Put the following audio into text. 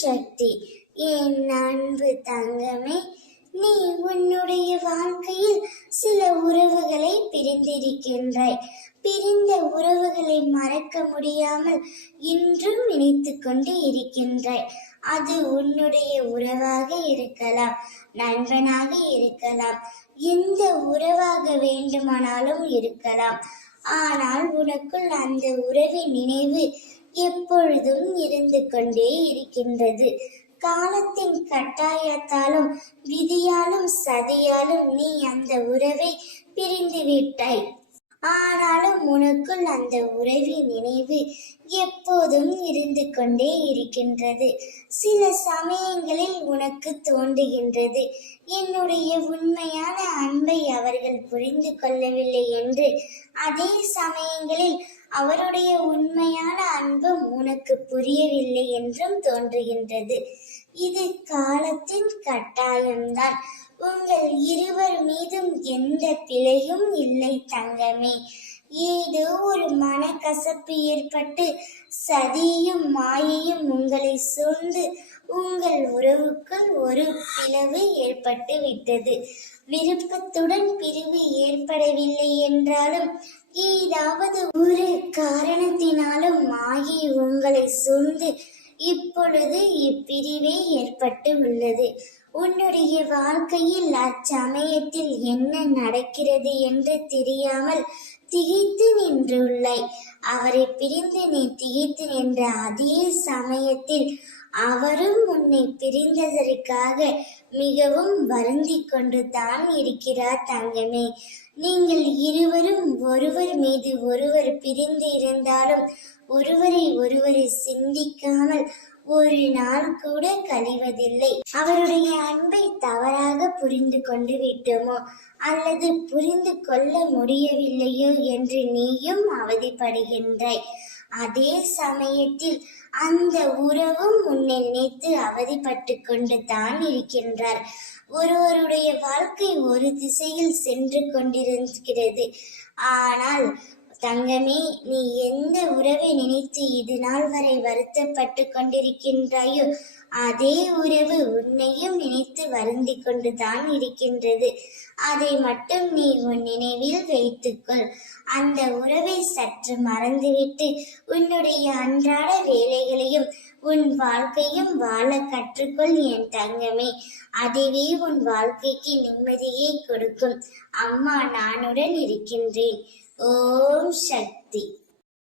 சக்தி. என் அன்பு தங்கமே, நீ உன்னுடைய வாழ்க்கையில் சில உறவுகளை பிரிந்திருக்கின்றாய். பிரிந்த உறவுகளை மறக்க முடியாமல் இன்றும் நினைத்து கொண்டு இருக்கின்றாய். அது உன்னுடைய உறவாக இருக்கலாம், நண்பனாக இருக்கலாம், எந்த உறவாக வேண்டுமானாலும் இருக்கலாம். ஆனால் உனக்குள் அந்த உறவின் நினைவு எப்பொழுதும் இருந்து கொண்டே இருக்கின்றது. காலத்தின் கட்டாயத்தாலும் விதியாலும் சதியாலும் நீ அந்த உறவை பிரிந்து விட்டாய். ஆனாலும் உனக்குள் அந்த உறவின் நினைவு எப்போதும் இருந்து கொண்டே இருக்கின்றது. சில சமயங்களில் உனக்கு தோன்றுகின்றது, என்னுடைய உண்மையான அன்பை அவர்கள் புரிந்து கொள்ளவில்லை என்று. அதே சமயங்களில் அவருடைய உண்மையான அன்பும் உனக்கு புரியவில்லை என்றும் தோன்றுகின்றது. இது காலத்தின் கட்டாயம்தான். உங்கள் இருவர் மீதும் எந்த பிழையும் இல்லை தங்கமே. ஏதோ ஒரு மனக்கசப்பு ஏற்பட்டு சதியும் மாயையும் உங்களை சூழ்ந்து உங்கள் உறவுக்குள் ஒரு பிளவு ஏற்பட்டு விட்டது. விருப்பத்துடன் பிரிவு ஏற்படவில்லை என்றாலும் ஏதாவது ஒரு காரணத்தினாலும் மாயை உங்களை சூழ்ந்து இப்பொழுது இப்பிரிவே ஏற்பட்டு உள்ளது. உன்னுடைய வாழ்க்கையில் அச்சமயத்தில் என்ன நடக்கிறது என்று தெரியாமல் திகைத்து நின்றுள்ளாய். அவரை பிரிந்து நீ திகைத்து நின்ற அதே சமயத்தில் அவரும் உன்னை பிரிந்ததற்காக மிகவும் வருந்தி கொண்டு தான் இருக்கிறார் தங்கமே. நீங்கள் இருவரும் ஒருவர் மீது ஒருவர் பிரிந்து இருந்தாலும் ஒருவரை ஒருவர் சிந்திக்காமல் ஒரு நாள் கூட கழிவதில்லை. அவருடைய அன்பை தவறாக புரிந்து கொண்டு விட்டோமோ அல்லது புரிந்து கொள்ள முடியவில்லையோ என்று நீயும் அவதிப்படுகின்றாய். அதே சமயத்தில் அந்த உறவும் உன்னை நினைத்து அவதிப்பட்டு கொண்டு தான் இருக்கின்றார். ஒருவருடைய வாழ்க்கை ஒரு திசையில் சென்று கொண்டிருக்கிறது. ஆனால் தங்கமே, நீ எந்த உறவை நினைத்து இது நாள் வரை வருத்தப்பட்டு கொண்டிருக்கின்றாயோ அதே உறவு உன்னையும் நினைத்து வருந்தி கொண்டு தான் இருக்கின்றது. அதை மட்டும் நீ உன் நினைவில் வைத்துக்கொள். அந்த உறவை சற்று மறந்துவிட்டு உன்னுடைய அன்றாட வேலைகளையும் உன் வாழ்க்கையும் வாழ கற்றுக்கொள் என் தங்கமே. அதுவே உன் வாழ்க்கைக்கு நிம்மதியை கொடுக்கும். அம்மா நானுடன் இருக்கின்றேன். ஓம் சக்தி.